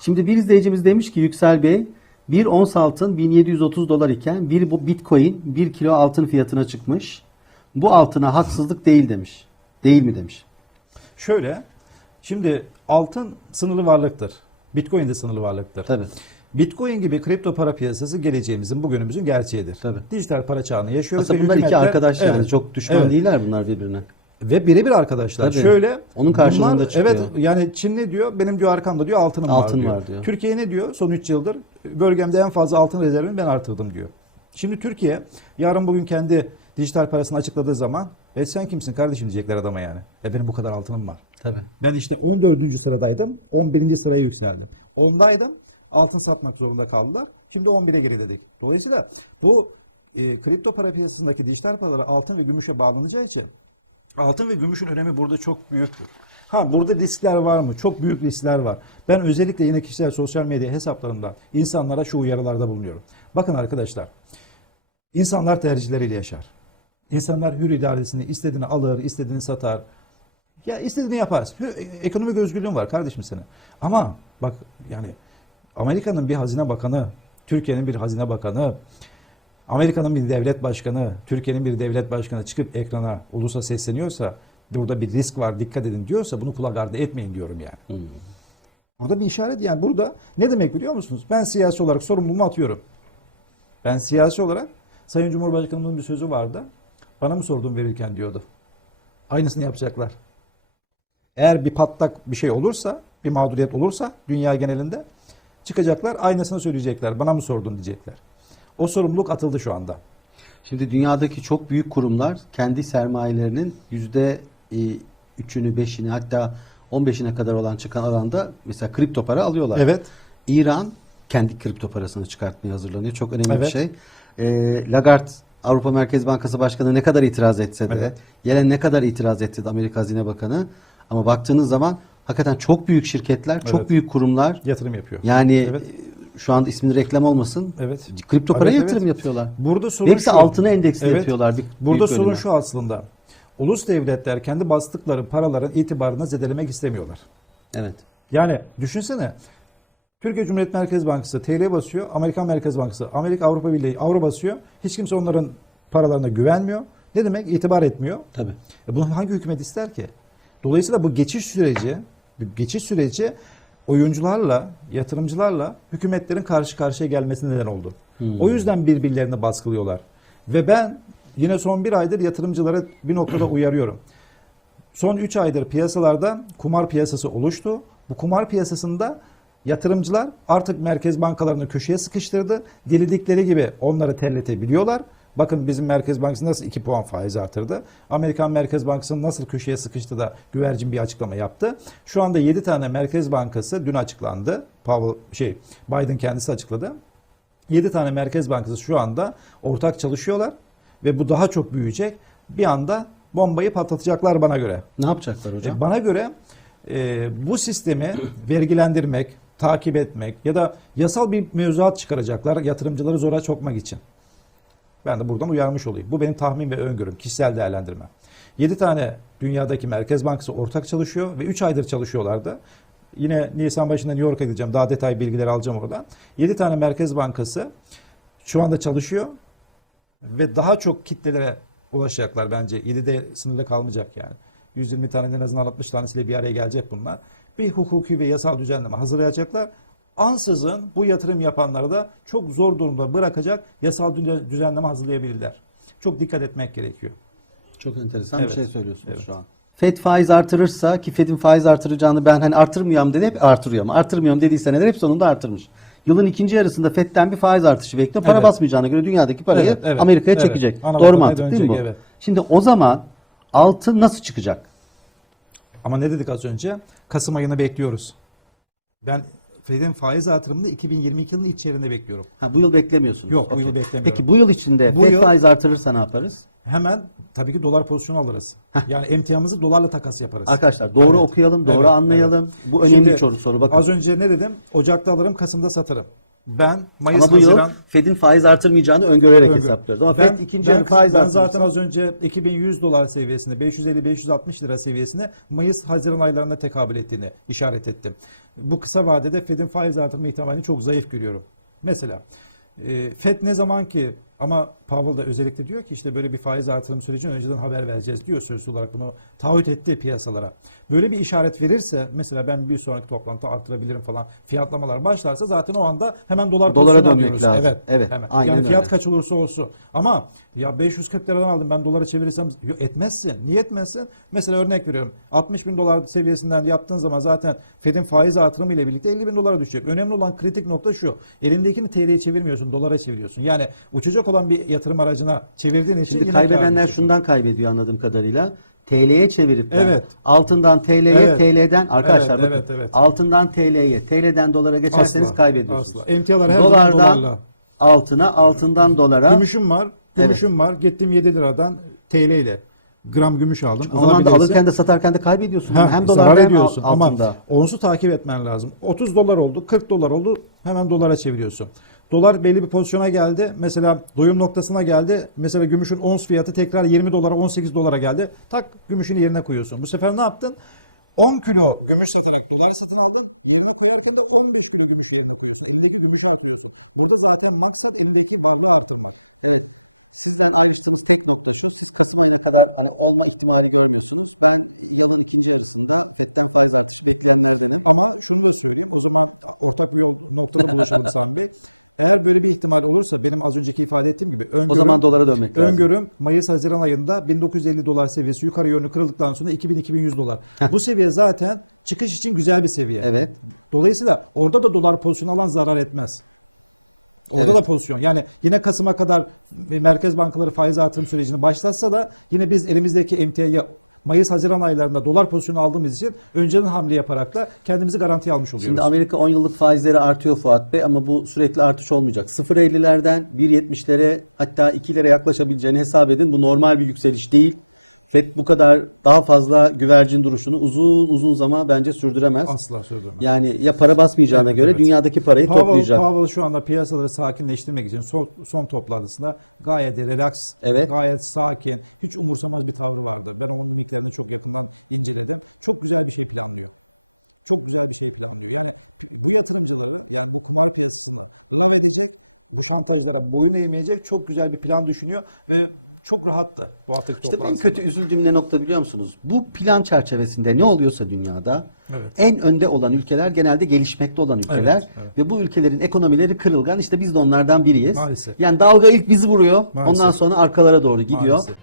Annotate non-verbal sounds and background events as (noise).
Şimdi bir izleyicimiz demiş ki Yüksel Bey bir ons altın 1730 dolar iken bir bu bitcoin 1 kilo altın fiyatına çıkmış. Bu altına haksızlık değil demiş. Değil mi demiş. Şöyle, şimdi altın sınırlı varlıktır. Bitcoin de sınırlı varlıktır. Tabii. Bitcoin gibi kripto para piyasası geleceğimizin, bugünümüzün gerçeğidir. Tabii. Dijital para çağını yaşıyoruz. Aslında bunlar iki arkadaş yani Evet. çok düşman Evet. değiller bunlar birbirine. Ve birebir arkadaşlar. Tabii. Şöyle. Onun karşılığında bunlar- çıkıyor. Evet yani Çin ne diyor? Benim diyor arkamda diyor altınım Altın var diyor. var diyor. Türkiye ne diyor? Son 3 yıldır bölgemde en fazla altın rezervini ben artırdım diyor. Şimdi Türkiye yarın bugün kendi dijital parasını açıkladığı zaman e sen kimsin kardeşim diyecekler adama yani. E benim bu kadar altınım var. Tabii. Ben işte 14. sıradaydım. 11. sıraya yükseldim. 10'daydım. Altın satmak zorunda kaldılar. Şimdi 11'e geriledik. Dolayısıyla bu e, kripto para piyasasındaki dijital paralara altın ve gümüşe bağlanacağı için altın ve gümüşün önemi burada çok büyüktür. Ha burada riskler var mı? Çok büyük riskler var. Ben özellikle yine kişisel sosyal medya hesaplarımda insanlara şu uyarılarda bulunuyorum. Bakın arkadaşlar. insanlar tercihleriyle yaşar. İnsanlar hür iradesini istediğini alır, istediğini satar. Ya istediğini yaparsın. Hür- Ekonomik özgürlüğün var kardeşim senin. Ama bak yani Amerika'nın bir hazine bakanı, Türkiye'nin bir hazine bakanı, Amerika'nın bir devlet başkanı, Türkiye'nin bir devlet başkanı çıkıp ekrana ulusa sesleniyorsa burada bir risk var dikkat edin diyorsa bunu kulak ardı etmeyin diyorum yani. Orada bir işaret yani burada ne demek biliyor musunuz? Ben siyasi olarak sorumluluğumu atıyorum. Ben siyasi olarak Sayın Cumhurbaşkanımızın bir sözü vardı. Bana mı sordun verirken diyordu. Aynısını yapacaklar. Eğer bir patlak bir şey olursa, bir mağduriyet olursa dünya genelinde çıkacaklar aynısını söyleyecekler. Bana mı sordun diyecekler. O sorumluluk atıldı şu anda. Şimdi dünyadaki çok büyük kurumlar kendi sermayelerinin yüzde e, üçünü, beşini hatta 15'ine kadar olan çıkan alanda mesela kripto para alıyorlar. Evet. İran kendi kripto parasını çıkartmaya hazırlanıyor. Çok önemli bir Evet. şey. Ee, Lagarde Avrupa Merkez Bankası Başkanı ne kadar itiraz etse de, Evet. Yellen ne kadar itiraz etse de Amerika Hazine Bakanı ama baktığınız zaman hakikaten çok büyük şirketler, çok Evet. büyük kurumlar Yatırım yapıyor. yani Evet. Şu anda ismini reklam olmasın. Evet. Kripto paraya Evet, yatırım evet. yapıyorlar. Burada sorun Hepsi şu. altına endeksli Evet. yapıyorlar. Bir, Burada sorun bölümü. şu aslında. Ulus devletler kendi bastıkları paraların itibarını zedelemek istemiyorlar. Evet. Yani düşünsene. Türkiye Cumhuriyet Merkez Bankası TL basıyor. Amerikan Merkez Bankası, Amerika Avrupa Birliği avro basıyor. Hiç kimse onların paralarına güvenmiyor. Ne demek? İtibar etmiyor. Tabii. E bunu hangi hükümet ister ki? Dolayısıyla bu geçiş süreci, geçiş süreci oyuncularla, yatırımcılarla hükümetlerin karşı karşıya gelmesine neden oldu. Hmm. O yüzden birbirlerini baskılıyorlar. Ve ben yine son bir aydır yatırımcılara bir noktada (clears throat) uyarıyorum. Son 3 aydır piyasalarda kumar piyasası oluştu. Bu kumar piyasasında yatırımcılar artık merkez bankalarını köşeye sıkıştırdı. Diledikleri gibi onları terletebiliyorlar. Bakın bizim Merkez Bankası nasıl 2 puan faiz artırdı. Amerikan Merkez Bankası nasıl köşeye sıkıştı da güvercin bir açıklama yaptı. Şu anda 7 tane Merkez Bankası dün açıklandı. Powell şey Biden kendisi açıkladı. 7 tane Merkez Bankası şu anda ortak çalışıyorlar ve bu daha çok büyüyecek. Bir anda bombayı patlatacaklar bana göre. Ne yapacaklar hocam? E, Bana göre e, bu sistemi vergilendirmek, takip etmek ya da yasal bir mevzuat çıkaracaklar yatırımcıları zora sokmak için. Ben de buradan uyarmış olayım. Bu benim tahmin ve öngörüm, kişisel değerlendirme. 7 tane dünyadaki Merkez Bankası ortak çalışıyor ve 3 aydır çalışıyorlardı. Yine Nisan başında New York'a gideceğim. Daha detay bilgileri alacağım oradan. 7 tane Merkez Bankası şu anda çalışıyor ve daha çok kitlelere ulaşacaklar bence. 7'de sınırlı kalmayacak yani. 120 tane en azından 60 tanesiyle bir araya gelecek bunlar. Bir hukuki ve yasal düzenleme hazırlayacaklar. Ansızın bu yatırım yapanları da çok zor durumda bırakacak yasal düzen- düzenleme hazırlayabilirler. Çok dikkat etmek gerekiyor. Çok enteresan Evet. bir şey söylüyorsunuz Evet. şu an. Fed faiz artırırsa ki Fed'in faiz artıracağını ben hani artırmıyorum dedi hep artırıyor ama artırmıyorum dediği seneler hep sonunda artırmış. Yılın ikinci yarısında Fed'den bir faiz artışı bekliyor. Para Evet. basmayacağına göre dünyadaki parayı Evet, evet, Amerika'ya evet. çekecek. Ana Doğru mantık değil mi bu? dönecek, evet. Şimdi o zaman altın nasıl çıkacak? Ama ne dedik az önce? Kasım ayını bekliyoruz. Ben Fed'in faiz artırımını 2022 yılının ilk çeyreğinde bekliyorum. Ha, bu yıl beklemiyorsunuz. Yok, bu Okey. yıl beklemiyorum. Peki bu yıl içinde Bu Fed yıl- faiz artırırsa ne yaparız? Hemen tabii ki dolar pozisyonu alırız. Yani emtiamızı dolarla takas yaparız. Arkadaşlar doğru okuyalım, doğru Evet, anlayalım. Bu önemli Şimdi, soru soru bakın. Az önce ne dedim? Ocakta alırım, Kasım'da satarım. Ben Mayıs Ama bu yıl Haziran Fed'in faiz artırmayacağını öngörerek Öngör- hesaplıyoruz. Ama ben, Fed ikinci yarı faiz ben zaten az önce 2100 dolar seviyesinde 550-560 lira seviyesine Mayıs Haziran aylarına tekabül ettiğini işaret ettim. Bu kısa vadede Fed'in faiz artırma ihtimalini çok zayıf görüyorum. Mesela e, Fed ne zaman ki ama Powell da özellikle diyor ki işte böyle bir faiz artırım sürecini önceden haber vereceğiz diyor sözlü olarak bunu taahhüt etti piyasalara. Böyle bir işaret verirse mesela ben bir sonraki toplantıda artırabilirim falan fiyatlamalar başlarsa zaten o anda hemen dolar Dolara dönmek alıyoruz. lazım. Evet. Evet, Hemen. aynen yani fiyat öyle. kaç olursa olsun. Ama ya 540 liradan aldım ben dolara çevirirsem etmezsin. Niye etmezsin? Mesela örnek veriyorum. 60 bin dolar seviyesinden yaptığın zaman zaten Fed'in faiz artırımı ile birlikte 50 bin dolara düşecek. Önemli olan kritik nokta şu. Elindekini TL'ye çeviriyorsun, dolara çeviriyorsun. Yani uçacak olan bir yatırım aracına çevirdiğin için Şimdi kaybedenler şundan kaybediyor anladığım kadarıyla. TL'ye çevirip Evet. altından TL'ye, Evet. TL'den arkadaşlar Evet, bakın, evet, evet. altından TL'ye, TL'den dolara geçerseniz Asla, kaybediyorsunuz. asla. Emtialar her zaman Dolardan dolarla. altına, altından dolara. Gümüşüm var. Gümüşüm var. Gittim 7 liradan TL ile gram gümüş aldım. o zaman da alırken de satarken de kaybediyorsun. Ha, hem dolarda hem ediyorsun al- altında. ama onsu takip etmen lazım. 30 dolar oldu, 40 dolar oldu hemen dolara çeviriyorsun. Dolar belli bir pozisyona geldi. Mesela doyum noktasına geldi. Mesela gümüşün ons fiyatı tekrar 20 dolara 18 dolara geldi. Tak gümüşün yerine koyuyorsun. Bu sefer ne yaptın? 10 kilo gümüş satarak dolar satın aldın. Yerine koyarken de 15 kilo gümüş yerine koyuyorsun. Elindeki gümüşü artırıyorsun. Burada zaten maksat elindeki varlığı artırmak. sizden arasında pek nokta şu, siz Kasım ayına kadar hani olma ihtimali görmüyorsunuz. Ben yılın ikinci yarısında hatta ben artık beklenenlerdenim ama şunu da söyleyeyim, o zaman ufak bir nokta önemli kazanmayız. Eğer böyle bir ihtimal olursa benim az önceki ifade ettiğim gibi, ben o zaman dolara dönmek görmüyorum. Mayıs Haziran ayında 1920 dolar seviyesi, 3 yıllık toplantıda 2020 dolar. Bu seviye zaten çıkış için güzel bir seviye. Dolayısıyla orada da dolar pozisyonları zorlayabilir. Orada da pozisyon. Yani yine Kasım'a kadar Merkez Bankası faiz artırıyorsun. Başlatsa da yine biz elimizdeki bütçeyi Mayıs Haziran aylarına kadar pozisyon aldığımız için yine en rahat yaparak da kendimizi rahat almışız. Yani Amerika oyunun faiziyle artıyorsa artış olmayacak. Sıfır ellilerden bir yetmişlere hatta iki de yaklaşabileceğimiz sadece normal bir yükseliş değil. Ve bu kadar daha fazla güvenliğimiz uzun uzun zaman bence sürdüremeye asla. Yani ya para basmayacağına göre dünyadaki parayı koymayacak. Olmasına da olduğu sakinleştirmeyle bu son toplantısında aynı veriler evet hayat saat bir hiç olmasa bu bir sorun yok. Ben onun yükselini çok yakından inceledim. Çok güzel bir şey planlıyor. Çok güzel bir şey planlıyor. Yani bu yatırımcılar yani bu kumar piyasasında önem verecek lokantalara boyun eğmeyecek çok güzel bir plan düşünüyor ve çok rahat da bu haftaki İşte en kötü üzüldüğüm ne nokta biliyor musunuz? Bu plan çerçevesinde ne oluyorsa dünyada Evet. en önde olan ülkeler genelde gelişmekte olan ülkeler Evet, evet. ve bu ülkelerin ekonomileri kırılgan. İşte biz de onlardan biriyiz. Maalesef. Yani dalga ilk bizi vuruyor. Maalesef. Ondan sonra arkalara doğru gidiyor. Maalesef.